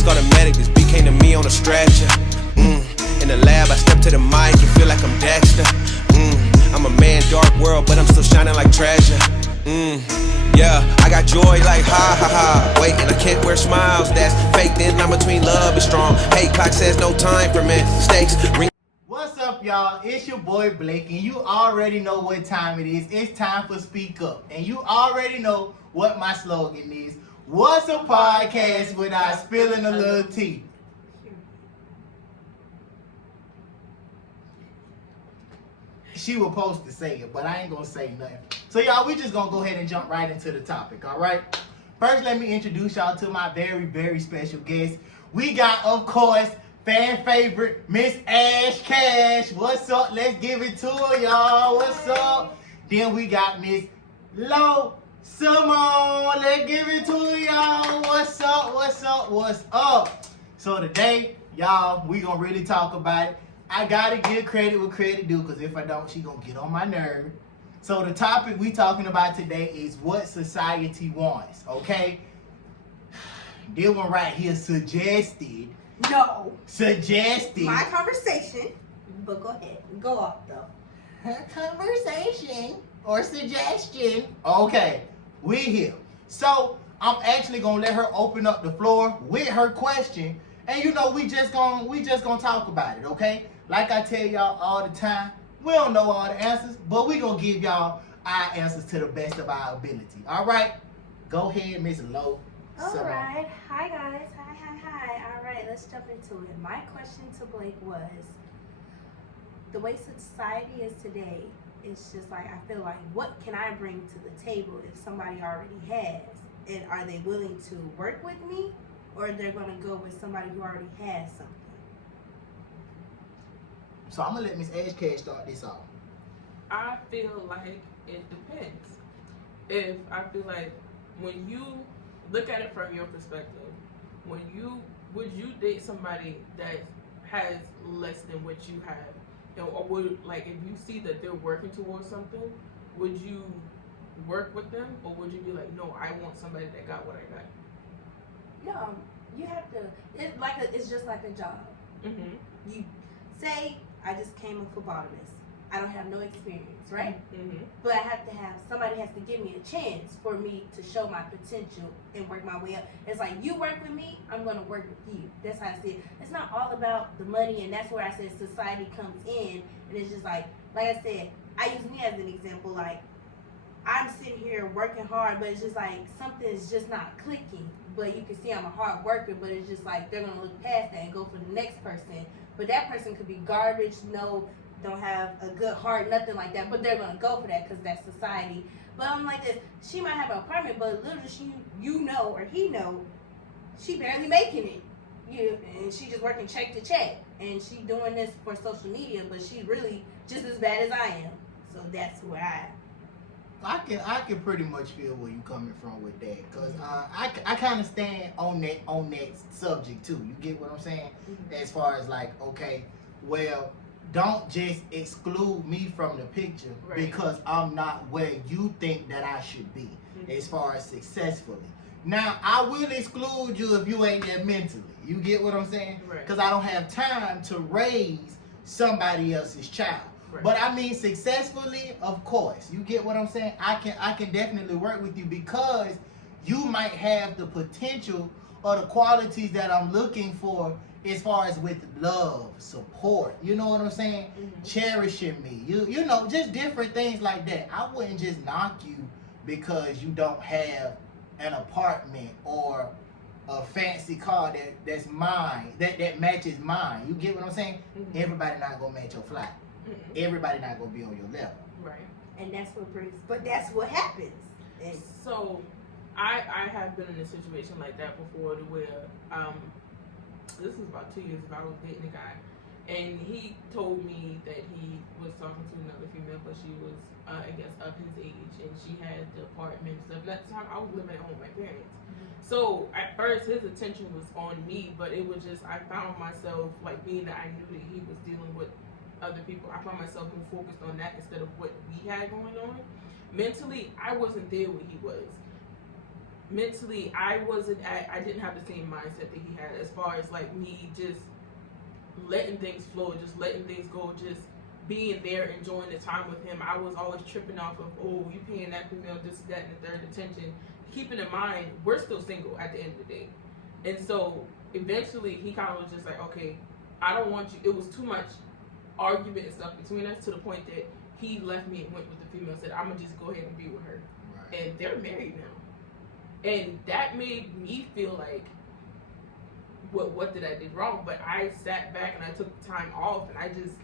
Please call the medic, this beat came to me on a stretcher. In the lab, I step to the mic and feel like I'm Dexter. I'm a man, dark world, but I'm still shining like treasure. Yeah, I got joy like ha ha ha. Wait, and I can't wear smiles, that's fake. Then I'm between love and strong. Hate clock says no time for mistakes. What's up, y'all? It's your boy Blake, and you already know what time it is. It's time for Speak Up, and you already know what my slogan is. What's a podcast without spilling a little tea? She was supposed to say it, but I ain't gonna say nothing. So y'all, we just gonna go ahead and jump right into the topic, all right? First, let me introduce y'all to my very, very special guest. We got, of course, fan favorite, Miss Ash Cash. What's up? Let's give it to her, y'all. What's up? Then we got Miss Lo Simone. Let's give it to her, y'all. What's up? What's up? What's up? So today, y'all, we gonna really talk about it. I gotta give credit where credit due, because if I don't, she gonna get on my nerve. So the topic we talking about today is what society wants, okay? This one right here suggested. No. Suggested. My conversation. But go ahead. Go off though. Her conversation or suggestion. Okay, we here. So I'm actually gonna let her open up the floor with her question. And you know, we just gonna talk about it, okay? Like I tell y'all all the time, we don't know all the answers, but we gonna give y'all our answers to the best of our ability. All right? Go ahead, Miss Lo. All right. Hi, guys. Hi. All right, let's jump into it. My question to Blake was, the way society is today, it's just like, I feel like, what can I bring to the table if somebody already has? And are they willing to work with me? Or they're going to go with somebody who already has something? So I'm going to let Miss Ash Cash start this off. I feel like it depends. If I feel like when you look at it from your perspective, would you date somebody that has less than what you have? You know, or would, like, if you see that they're working towards something, would you work with them, or would you be like, no, I want somebody that got what I got? No, you have to. It's just like a job. Mm-hmm. You say, I just came a phlebotomist. I don't have no experience, right? Mm-hmm. But I have to have, somebody has to give me a chance for me to show my potential and work my way up. It's like, you work with me, I'm going to work with you. That's how I see it. It's not all about the money, and that's where I said society comes in, and it's just like I said, I use me as an example. Like, I'm sitting here working hard, but it's just like something's just not clicking. But you can see I'm a hard worker, but it's just like they're going to look past that and go for the next person. But that person could be garbage, don't have a good heart, nothing like that, but they're gonna go for that because that's society. But I'm like this, she might have an apartment, but little she or he know, she barely making it. And she just working check to check, and she doing this for social media, but she really just as bad as I am. So that's where I can pretty much feel where you coming from with that, cause I kind of stand on that subject too. You get what I'm saying? Mm-hmm. As far as like, okay, well, don't just exclude me from the picture, right, because I'm not where you think that I should be, mm-hmm, as far as successfully. Now, I will exclude you if you ain't there mentally. You get what I'm saying? Right. Because I don't have time to raise somebody else's child. Right. But I mean successfully, of course. You get what I'm saying? I can definitely work with you because you might have the potential or the qualities that I'm looking for as far as with love, support, you know what I'm saying? Mm-hmm. Cherishing me, you know, just different things like that. I wouldn't just knock you because you don't have an apartment or a fancy car that's mine, that matches mine. You get what I'm saying? Mm-hmm. Everybody not gonna match your fly. Mm-hmm. Everybody not gonna be on your level. Right. And that's what brings, but that's what happens. And so I have been in a situation like that before, to where this was about 2 years ago. I was dating a guy, and he told me that he was talking to another female, but she was, I guess, of his age, and she had the apartment and stuff. That's how I was living at home with my parents. Mm-hmm. So at first, his attention was on me, but it was just, I found myself, like, being that I knew that he was dealing with other people, I found myself more focused on that instead of what we had going on. Mentally, I wasn't there where he was. mentally, I didn't have the same mindset that he had as far as like me just letting things flow, just letting things go, just being there, enjoying the time with him. I was always tripping off of, oh, you paying that female this, that, and the third attention. Keeping in mind, we're still single at the end of the day. And so eventually he kind of was just like, okay, I don't want you. It was too much argument and stuff between us to the point that he left me and went with the female, said, I'm going to just go ahead and be with her. Right. And they're married now. And that made me feel like, what did I do wrong? But I sat back and I took time off and I just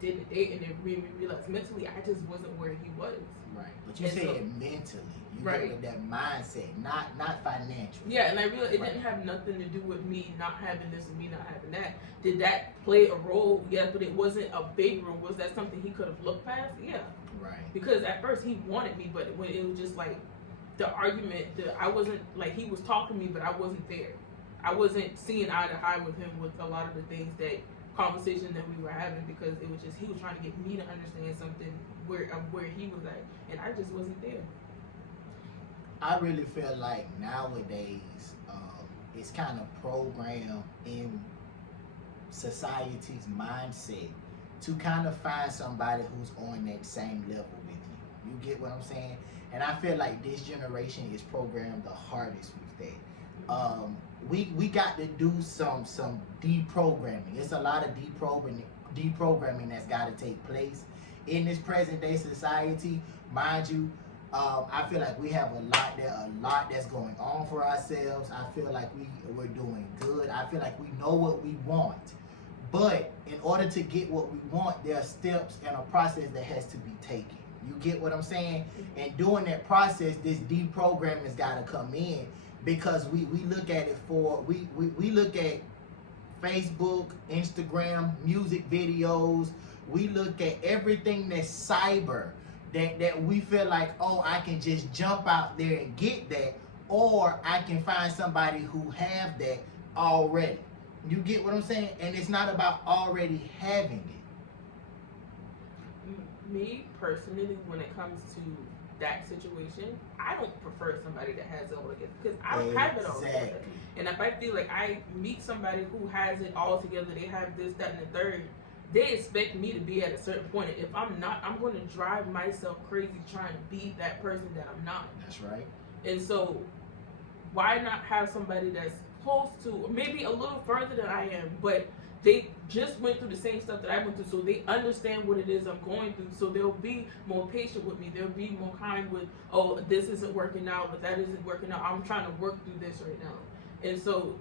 didn't date, and it made me realize mentally I just wasn't where he was. Right. But you And said so- mentally. You Right. get with that mindset, not financially. Yeah, and I realized it Right. didn't have nothing to do with me not having this and me not having that. Did that play a role? Yeah, but it wasn't a big role. Was that something he could have looked past? Yeah. Right. Because at first he wanted me, but when it was just like the argument, I wasn't like, he was talking to me, but I wasn't there. I wasn't seeing eye to eye with him with a lot of the things that conversation that we were having, because it was just he was trying to get me to understand something where he was at, and I just wasn't there. I really feel like nowadays it's kind of programmed in society's mindset to kind of find somebody who's on that same level with you. You get what I'm saying? And I feel like this generation is programmed the hardest with that. We got to do some deprogramming. It's a lot of deprogramming that's got to take place in this present day society. Mind you, I feel like we have a lot that's going on for ourselves. I feel like we're doing good. I feel like we know what we want. But in order to get what we want, there are steps and a process that has to be taken. You get what I'm saying? And during that process, this deprogramming has got to come in, because we look at it we look at Facebook, Instagram, music videos. We look at everything that's cyber, that we feel like, oh, I can just jump out there and get that, or I can find somebody who have that already. You get what I'm saying? And it's not about already having it. Me personally, when it comes to that situation, I don't prefer somebody that has it all together, because I don't have it all together. Exactly. And if I feel like I meet somebody who has it all together, they have this, that, and the third, they expect me to be at a certain point. If I'm not, I'm going to drive myself crazy trying to be that person that I'm not. That's right. And so, why not have somebody that's close to, maybe a little further than I am, but they just went through the same stuff that I went through, so they understand what it is I'm going through, so they'll be more patient with me. They'll be more kind with, oh, this isn't working out, but that isn't working out. I'm trying to work through this right now. And so,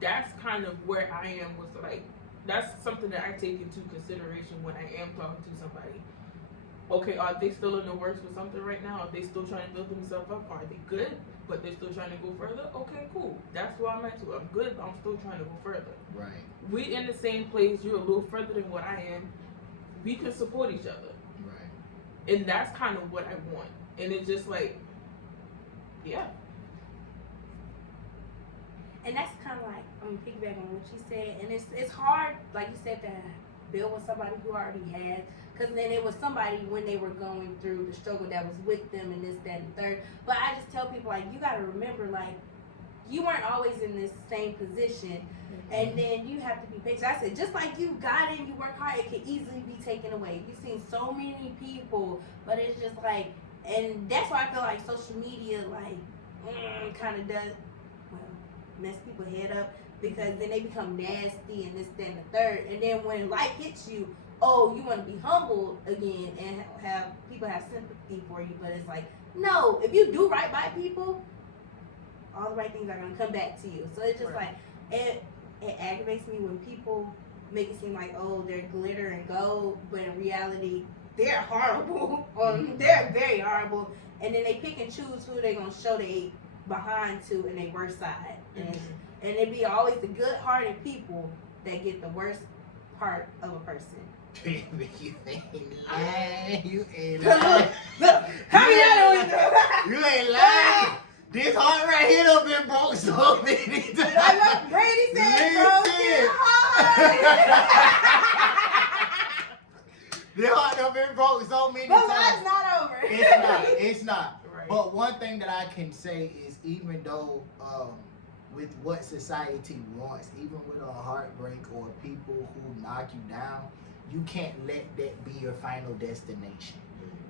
that's kind of where I am with, like, that's something that I take into consideration when I am talking to somebody. Okay, are they still in the works with something right now? Are they still trying to build themselves up? Are they good, but they're still trying to go further? Okay, cool. That's where I'm at too. I'm good, but I'm still trying to go further. Right. We in the same place. You're a little further than what I am. We can support each other. Right. And that's kind of what I want. And it's just like, yeah. And that's kind of like, I'm piggyback on what you said, and it's hard, like you said, to build with somebody who already has, because then it was somebody when they were going through the struggle that was with them and this, that, and third. But I just tell people, like, you got to remember, like, you weren't always in this same position, and then you have to be patient. I said, just like you got it, you work hard, it can easily be taken away. You've seen so many people, but it's just like, and that's why I feel like social media, like, kind of does, well, mess people head up, because then they become nasty and this, that, and the third. And then when life hits you, oh, you want to be humbled again and have people have sympathy for you. But it's like, no, if you do right by people, all the right things are going to come back to you. So it's just Right. like, it aggravates me when people make it seem like, oh, they're glitter and gold, but in reality, they're horrible. They're very horrible. And then they pick and choose who they're going to show they behind to in their worst side. And it be always the good-hearted people that get the worst part of a person. You ain't lying. You ain't Look, lying. how many y'all know it? You ain't lying. This heart right here done been broke so many times. I love Brady said, bro, Listen. This heart done been broke so many but times. line's not over. It's not. Right. But one thing that I can say is even though with what society wants, even with a heartbreak or people who knock you down, you can't let that be your final destination.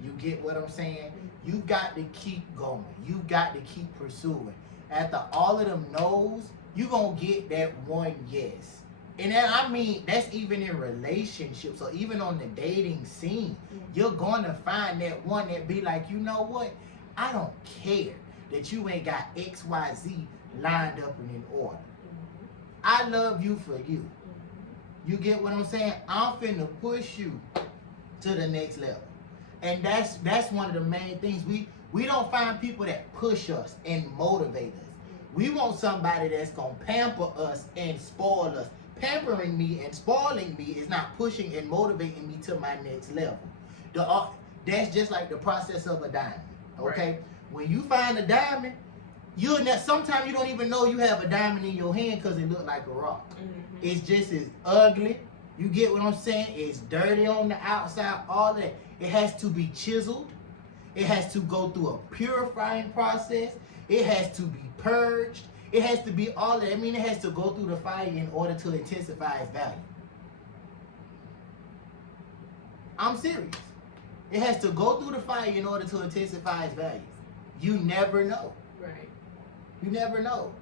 You get what I'm saying? You've got to keep going. You've got to keep pursuing. After all of them no's, you're going to get that one yes. And then, I mean, that's even in relationships or even on the dating scene. You're going to find that one that be like, you know what? I don't care that you ain't got X, Y, Z lined up and in order. I love you for you. You get what I'm saying? I'm finna push you to the next level. And that's one of the main things. We don't find people that push us and motivate us. We want somebody that's gonna pamper us and spoil us. Pampering me and spoiling me is not pushing and motivating me to my next level. That's just like the process of a diamond. Okay? Right. When you find a diamond, sometimes you don't even know you have a diamond in your hand because it look like a rock. It's just as ugly. You get what I'm saying? It's dirty on the outside, all that. It has to be chiseled. It has to go through a purifying process. It has to be purged. It has to be all that. I mean, it has to go through the fire in order to intensify its value. I'm serious. It has to go through the fire in order to intensify its value. You never know. Right. You never know.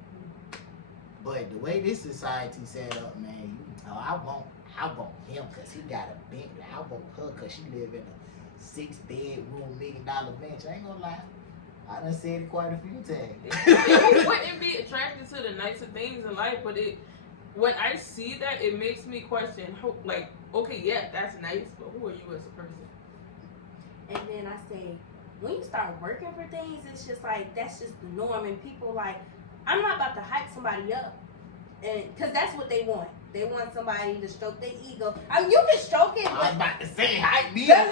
But the way this society set up, man, I want him because he got a Bentley. I want her because she live in a 6-bedroom, $1 million mansion. I ain't gonna lie. I done said it quite a few times. People wouldn't be attracted to the nicer things in life, but when I see that, it makes me question, like, okay, yeah, that's nice, but who are you as a person? And then I say, when you start working for things, it's just like, that's just the norm. And people like, I'm not about to hype somebody up. And because that's what they want. They want somebody to stroke their ego. I mean, you can stroke it. I was about to say, hype me up.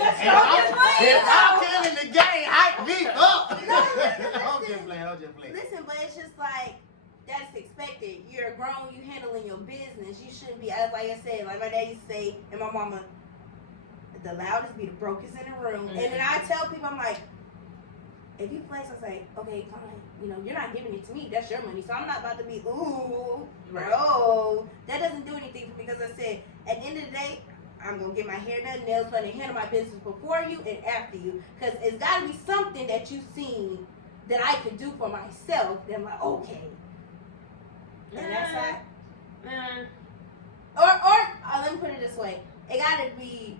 If I'm killing the game, hype me up. I'm just playing. Listen, but it's just like, that's expected. You're grown, you handling your business. You shouldn't be, as like I said, like my dad used to say, and my mama, the loudest be the brokest in the room. And then I tell people, I'm like, if you flex, I say, okay, come on, you're not giving it to me. That's your money. So I'm not about to be, ooh, bro. That doesn't do anything for me because I said, at the end of the day, I'm going to get my hair done, nails done, and handle my business before you and after you. Because it's got to be something that you've seen that I could do for myself that I'm like, okay. And that's how. Let me put it this way. It got to be,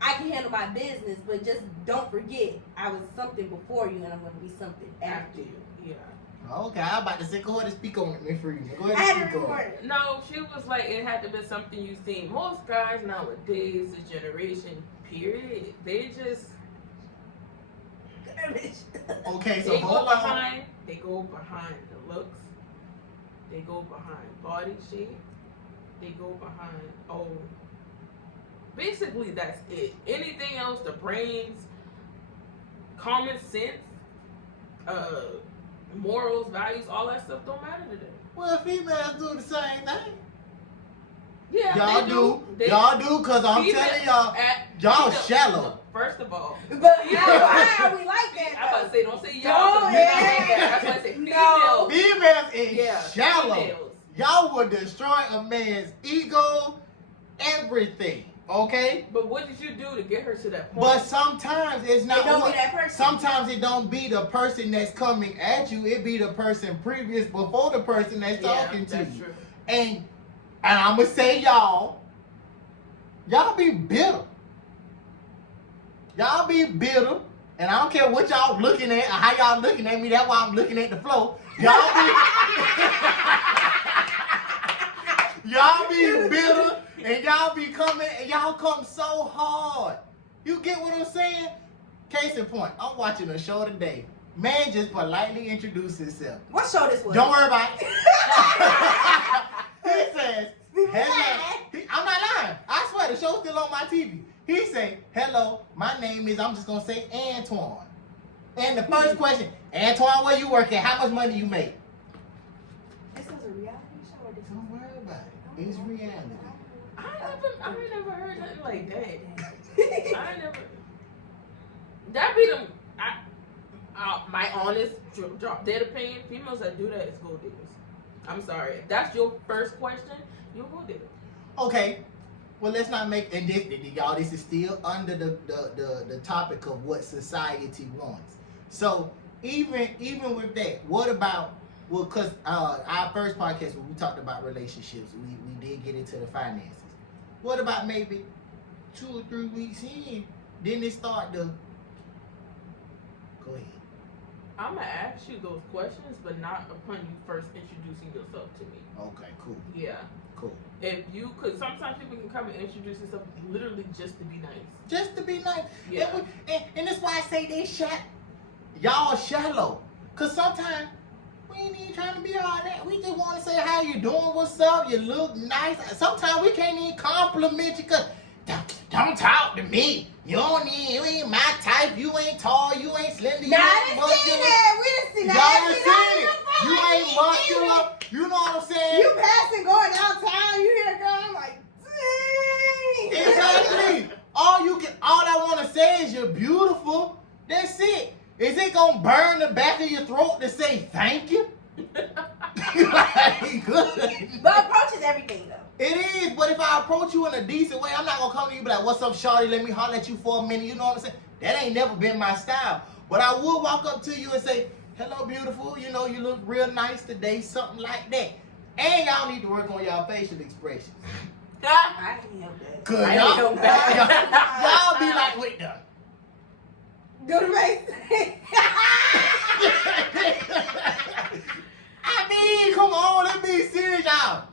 I can handle my business, but just don't forget I was something before you and I'm going to be something after you. Yeah. Okay, I'm about to say, go ahead and speak on it, for you. Go ahead I and had speak to on record it. it. No, she was like, it had to be something you've seen. Most guys nowadays, the generation, period, they just... Okay, so they hold go on. behind. They go behind the looks. They go behind body shape. They go behind, basically that's it. Anything else, the brains, common sense, morals, values, all that stuff don't matter to them. Well, females do the same thing. Yeah, y'all do. Y'all do, because I'm telling y'all shallow. First of all. But why are we like that? I'm about to say, don't say y'all. Don't, You're not like that. I'm about to say No. females. Females is shallow. Females. Y'all would destroy a man's ego, everything. Okay? But what did you do to get her to that point? But sometimes it's not. It don't be that person. Sometimes it don't be the person that's coming at you. It be the person previous before the person that's talking to that's you. True. And I'm gonna say y'all be bitter. Y'all be bitter. And I don't care what y'all looking at or how y'all looking at me. That's why I'm looking at the floor. Y'all be bitter and y'all be coming and y'all come so hard. You get what I'm saying? Case in point, I'm watching a show today. Man just politely introduced himself. What show this was? Don't worry about it. He says, hello. I'm not lying. I swear the show's still on my TV. He said, hello, my name is, I'm just going to say Antoine. And the first question, Antoine, where you work at? How much money you make? This was a reality show or this Don't worry about it. It's reality. I never heard nothing like that. I never. That be them. my honest drop dead opinion, females that do that is gold diggers. I'm sorry. If that's your first question, you're a gold digger. Okay. Well, let's not make and this, y'all. This is still under the topic of what society wants. So even with that, what about because our first podcast when we talked about relationships, we did get into the finances. What about maybe 2 or 3 weeks in, then it start to go ahead. I'm gonna ask you those questions, but not upon you first introducing yourself to me. Okay, cool, Yeah. cool. If you could, sometimes people can come and introduce themselves literally just to be nice. Just to be nice. Yeah. And that's why I say y'all shallow. Cause sometimes we ain't even trying to be all that. We just want to say how you doing, what's up, you look nice. Sometimes we can't even compliment you cause don't talk to me. You ain't my type. You ain't tall. You ain't slender. You Nah, I ain't didn't see muscular. that. We didn't see Y'all that. done seen it. You ain't muscular. You know what I'm saying? You passing going downtown, you hear a girl, I'm like, dang. Exactly. All I want to say is you're beautiful. That's it. Is it gonna burn the back of your throat to say thank you? Like, good. But approach is everything, though. It is, but if I approach you in a decent way, I'm not gonna come to you and be like, "What's up, shawty? Let me holler at you for a minute." You know what I'm saying? That ain't never been my style. But I would walk up to you and say, "Hello, beautiful. You know, you look real nice today." Something like that. And y'all need to work on y'all facial expressions. I can't help that. Cause I y'all, ain't no bad. y'all be like, "Wait, the." Do the face. I mean, come on, let's be serious, y'all.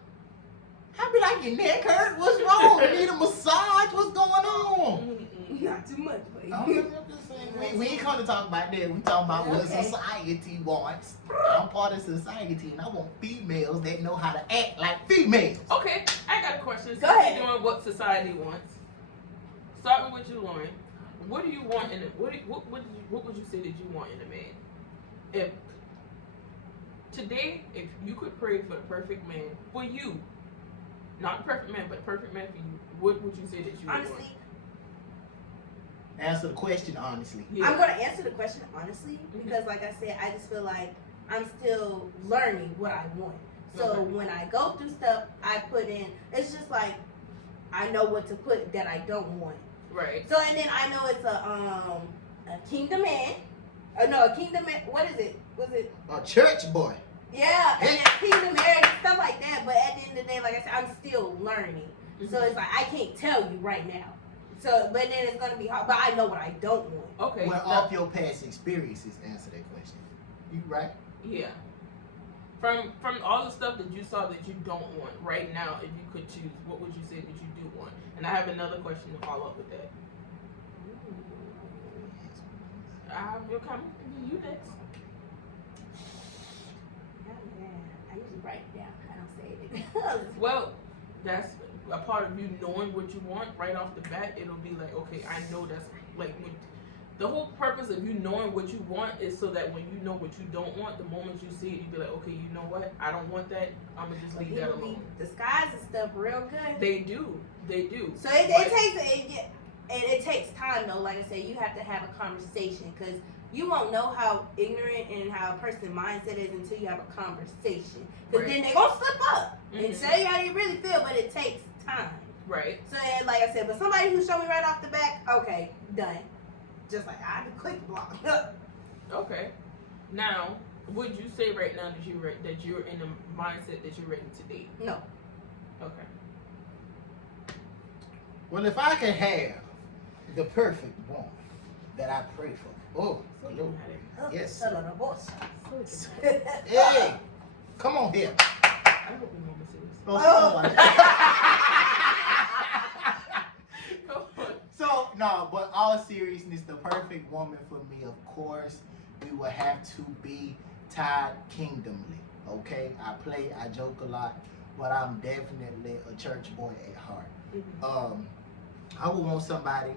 I be like, your neck hurt? What's wrong? You need a massage? What's going on? Not too much, but I'm just saying, we ain't come to talk about that. We talking about what Okay. society wants. I'm part of society, and I want females that know how to act like females. Okay, I got a question. Go Since ahead. you're doing what society wants, starting with you, Lauren. What do you want in a what would you say that you want in a man? If today, if you could pray for the perfect man for you, not perfect man, but perfect man for you, what would you say that you would honestly, want? Answer the question honestly. Yeah. I'm going to answer the question honestly because, like I said, I just feel like I'm still learning what I want. So Okay. when I go through stuff, I put in, it's just like I know what to put that I don't want. Right. So, and then I know it's a kingdom man. No, a kingdom man. What is it? Was it? A church boy. Yeah, and then kingdom marriage, stuff like that. But at the end of the day, like I said, I'm still learning. So it's like I can't tell you right now. So, but then it's gonna be hard. But I know what I don't want. Okay. Well, now- off your past experiences, answer that question. You right? Yeah. From all the stuff that you saw that you don't want right now, if you could choose, what would you say that you do want? And I have another question to follow up with that. You're coming. You next. I usually write it down. I don't say it. Well, that's a part of you knowing what you want right off the bat. It'll be like, okay, I know that's like when, the whole purpose of you knowing what you want is so that when you know what you don't want, the moment you see it, you be like, okay, you know what? I don't want that. I'm gonna just leave that alone. Disguise and stuff real good. They do. They do. So it But- it takes time though. Like I said, you have to have a conversation because you won't know how ignorant and how a person's mindset is until you have a conversation. Because Right. then they're gonna slip up and Mhm. say how they really feel, but it takes time. Right. So and like I said, but somebody who showed me right off the back, okay, done. Just like I had to click block. Okay. Now, would you say right now that you're in a mindset that you're ready to date? No. Okay. Well, if I could have the perfect woman that I pray for. Oh, hello. Yes. Hey, come on here. I hope your mama sees. Oh, Go on. So, no, but all seriousness, the perfect woman for me, of course, we would have to be tied kingdomly. Okay? I joke a lot, but I'm definitely a church boy at heart. Mhm. I would want somebody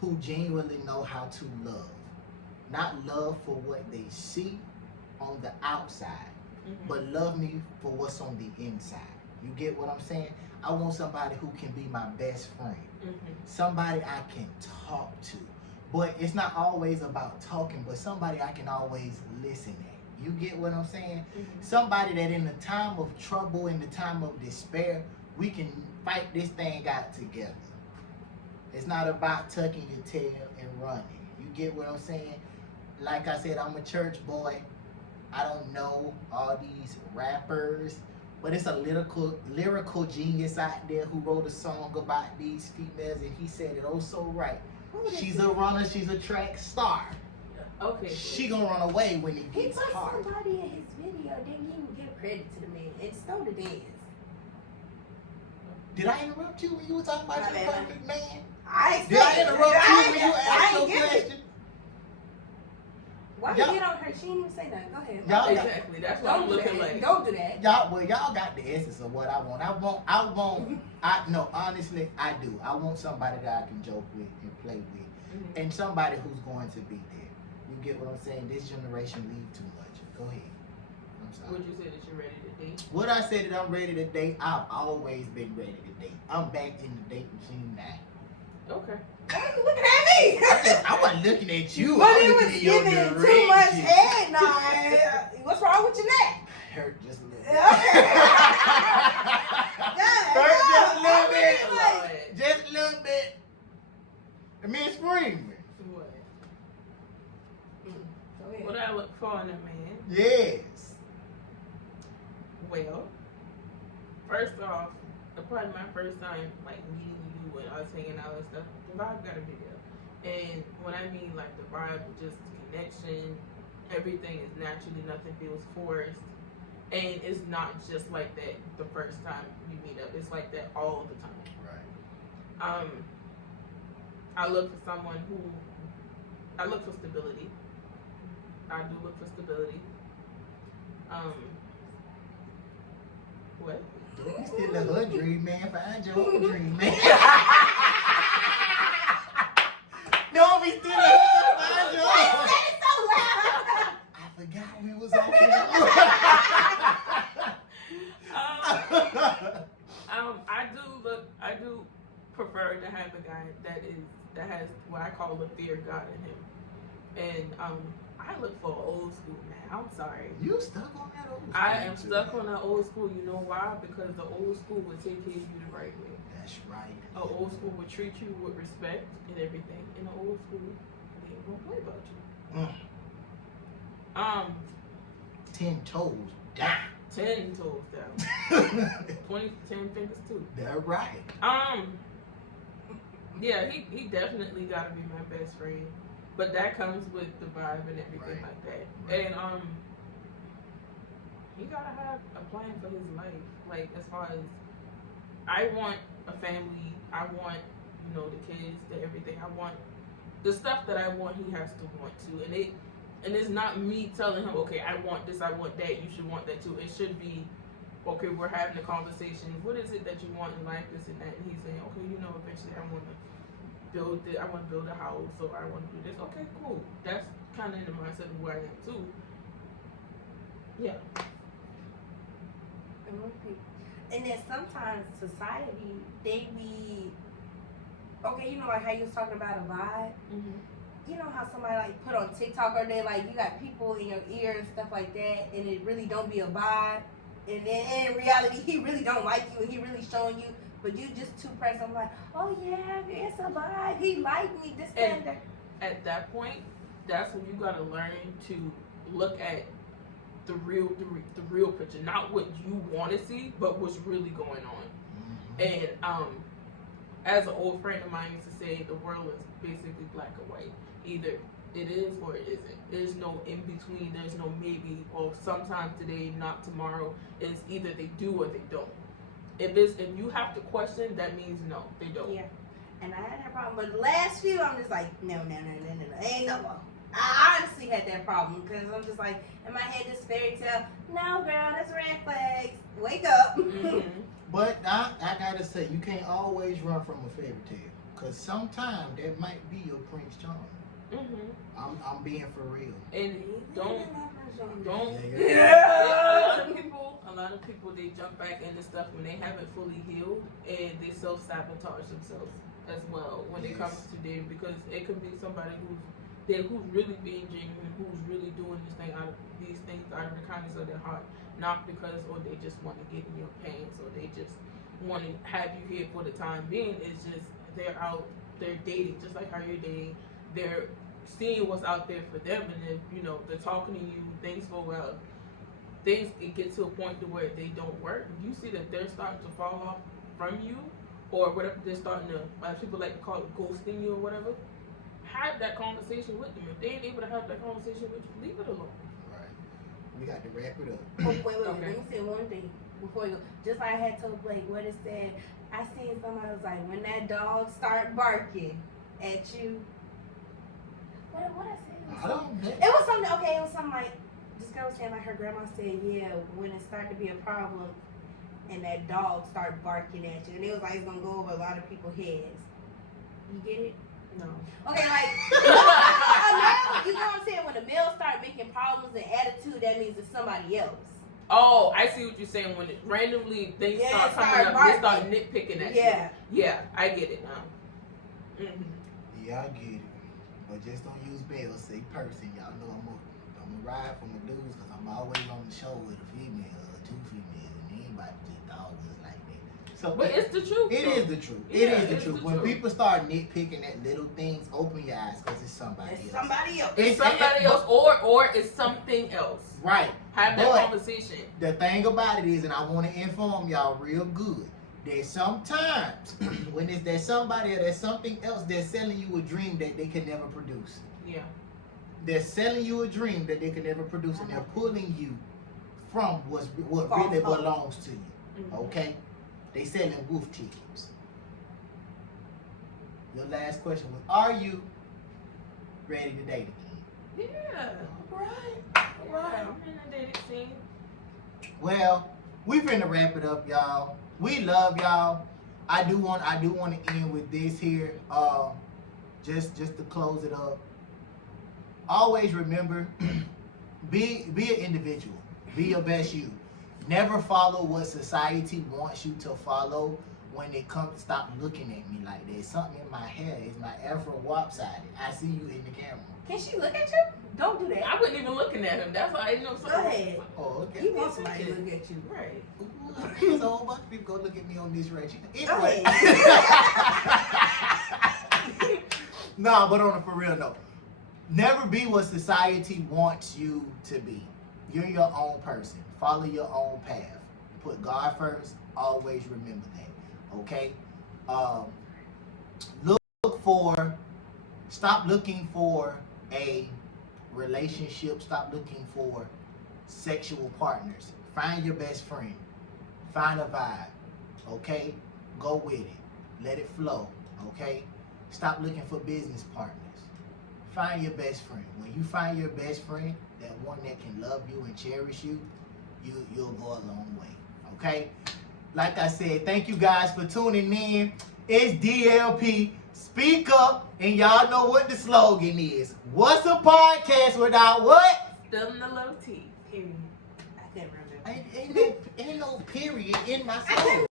who genuinely know how to love. Not love for what they see on the outside, Mhm. but love me for what's on the inside. You get what I'm saying? I want somebody who can be my best friend. Mhm. Somebody I can talk to. But it's not always about talking, but somebody I can always listen at. You get what I'm saying? Somebody that in the time of trouble, in the time of despair, we can fight this thing out together. It's not about tucking your tail and running. You get what I'm saying? Like I said, I'm a church boy. I don't know all these rappers, but it's a lyrical genius out there who wrote a song about these females, and he said it oh so right. She's a runner, she's a track star. Okay. She gonna run away when it He gets put hard. somebody in his video, didn't even give credit to the man, and stole the dance. Did I interrupt you when you were talking about My your bad. perfect man? I Did I interrupt you when you asked your get it. question? Why Y'all- you get on her? She didn't even say nothing. Go ahead. Y'all- Exactly. That's what I'm Don't do looking that. like. Don't do that. Y'all got the essence of what I want. No, honestly, I do. I want somebody that I can joke with and play with, Mhm. and somebody who's going to be there. You get what I'm saying? This generation leave too much. Go ahead. I'm sorry. Would you say that you're ready to date? What I said that I'm ready to date, I've always been ready to date. I'm back in the date machine now. Okay. Why are you looking at me? I wasn't looking at you. But I'm he looking was in your giving too direction. much head. Nah, what's wrong with your neck? Hurt just a little bit. God, Hurt just a little I'm bit. looking like- Just a little bit. Miss Freeman. What? Go ahead. What I look for in a man? Yes. Well, first off, probably my first time like meeting you and us hanging out and stuff, the vibe gotta be there. And when I mean like the vibe, just connection, everything is naturally, nothing feels forced. And it's not just like that the first time you meet up. It's like that all the time. Right. I look for someone who I look for stability. I do look for stability. What? Don't still a her dream, man. Find your own dream, man. Don't be still a her. Find your own. Say it so loud. I forgot we was on camera. I do prefer to have a guy that has what I call the fear of God in him. And I look for old school man. I'm sorry. You stuck on that old school. I am too, stuck man. on that old school. You know why? Because the old school would take care of you the right way. That's right. The old school would treat you with respect and everything. In the old school, they ain't gonna play about you. 10 toes down. 10 toes down. 10 fingers too. That's right. Yeah, he definitely gotta be my best friend. But that comes with the vibe and everything Right. like that. Right. And he gotta have a plan for his life. Like as far as I want a family, I want, you know, the kids, the everything. I want the stuff that I want, he has to want to. And it's not me telling him, okay, I want this, I want that, you should want that too. It should be, okay, we're having a conversation. What is it that you want in life, this and that? And he's saying, okay, you know, eventually I want to build a house, or I want to do this. Okay, cool. That's kind of in the mindset of where I am too. Yeah. And then sometimes society, they be, okay, you know, like how you was talking about a vibe. Mm-hmm. You know how somebody like put on TikTok or they like you got people in your ear and stuff like that, and it really don't be a vibe. And then in reality, he really don't like you, and he really showing you, but you just too pressed. I'm like, oh yeah, it's a vibe. He like me. This And- and that. At that point, that's when you gotta learn to look at the real picture, not what you want to see, but what's really going on. And as an old friend of mine used to say, the world is basically black or white. Either it is or it isn't. There's no in between. There's no maybe or sometimes today, not tomorrow. It's either they do or they don't. If you have to question, that means no, they don't. Yeah. And I had that problem, but the last few, I'm just like, no, ain't no more. I honestly had that problem because I'm just like, in my head, this fairy tale. No, girl, that's red flags. Wake up. Mhm. But I gotta say, you can't always run from a fairy tale, cause sometimes that might be your Prince Charming. Mhm. I'm being for real. And don't. Yeah. A lot of people, they jump back into stuff when they haven't fully healed, and they self-sabotage themselves. as well when it Yes. comes to dating, because it could be somebody who's really being genuine, who's really doing these things out of the kindness of their heart, not because or they just want to get in your pants or they just want to have you here for the time being. It's just they're dating just like how you're dating. They're seeing what's out there for them, and if they're talking to you, things go well. It gets to a point to where they don't work. You see that they're starting to fall off from you, or whatever. They're starting to, people like to call it ghosting you or whatever. Have that conversation with them. If they ain't able to have that conversation with you, leave it alone. Right. We got to wrap it up. Oh, wait, Okay. let me say one thing before you go. Just like I had told Blake what it said, I seen somebody was like, when that dog start barking at you. What I said? I don't know. It was something. Okay, it was something like this girl was saying like her grandma said, yeah, when it started to be a problem, and that dog started barking at you, and it was like it's gonna go over a lot of people's heads. You get it? No. Okay, like you know what I'm saying? When the male start making problems and attitude, that means it's somebody else. Oh, I see what you're saying. When it randomly things Yeah, start coming start up, they start barking. nitpicking at Yeah. you. Yeah, I get it now. Yeah, I get it. But just don't use bells. Say person. Y'all know I'm a ride for my dudes because I'm always on the show with a female or two females, and anybody just dog us like that. So But it's the truth. it though. is the truth. Yeah, It is the it's truth. the When truth. people start nitpicking at little things, open your eyes because it's somebody It's else. somebody else. It's somebody else, or it's something else. Right. Have that But conversation. the thing about it is, and I want to inform y'all real good, that sometimes when there's somebody or there's something else that's selling you a dream that they can never produce. Yeah. They're selling you a dream that they can never produce, and they're pulling you from what False really hope. belongs to you. Mhm. Okay? They selling wolf tickets. Your last question was, are you ready to date again? Yeah. Right. Right. I'm in the dating scene. Well, we finna wrap it up, y'all. We love y'all. I do want to end with this here. Just to close it up. Always remember, be an individual. Be your best you. Never follow what society wants you to follow. When it comes, stop looking at me like there's something in my hair. Is my afro lopsided? I see you in the camera. Can she look at you? Don't do that. I wasn't even looking at him. That's why I didn't know Go something. ahead. Oh, okay. You want somebody to look at you, Right. Ooh, there's a whole bunch of people go look at me on this right here. Go Anyway. Nah, but on a for real note, never be what society wants you to be. You're your own person. Follow your own path. Put God first. Always remember that. Okay? Stop looking for a relationship. Stop looking for sexual partners. Find your best friend. Find a vibe. Okay? Go with it. Let it flow. Okay? Stop looking for business partners. Find your best friend. When you find your best friend, that one that can love you and cherish you, you'll go a long way. Okay? Like I said, thank you guys for tuning in. It's DLP. Speak up, and y'all know what the slogan is. What's a podcast without what? Spilling the low tea. Period. I can't remember. Ain't no period in my song.